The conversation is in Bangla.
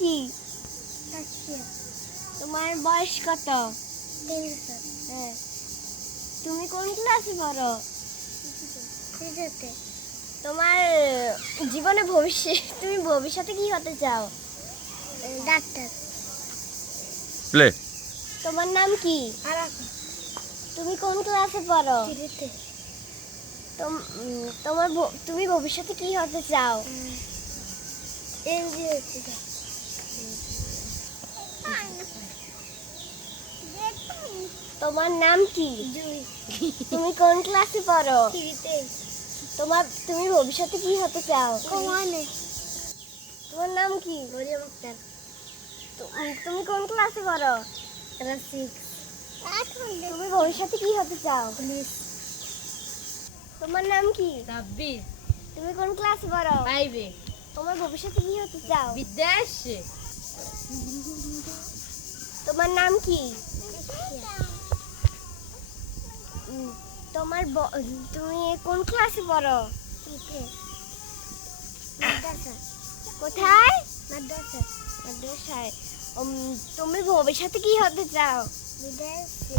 কি? আসিয়া তোমার বয়স কত? 3 বছর হ্যাঁ। তুমি কোন ক্লাসে পড়ো? শিশুতে তোমার জীবনে তুমি ভবিষ্যতে কি হতে চাও? ডাক্তার প্লে তোমার নাম কি? আরাফা তুমি কোন ক্লাসে পড়ো? শিশুতে তুমি ভবিষ্যতে কি হতে চাও? এনজিও তোমার নাম কি? জুই তুমি কোন ক্লাসে পড়ো? শিশুতে তুমি ভবিষ্যতে কি হতে চাও? কমানে তোমার নাম কি? মরিয়ম আক্তার তুমি কোন ক্লাসে পড়ো? ক্লাস 6 তুমি ভবিষ্যতে কি হতে চাও? পুলিশ তোমার নাম কি? সাব্বির তুমি কোন ক্লাসে পড়ো? 5 তোমার ভবিষ্যতে কি হতে চাও? বিদেশে তোমার নাম কি? তুমি কোন ক্লাসে পড়ো? শিশুতে মাদ্রাসা কোথায়? মাদ্রাসা মাদ্রাসায়। তুমি ভবিষ্যতে কি হতে চাও? বিদেশে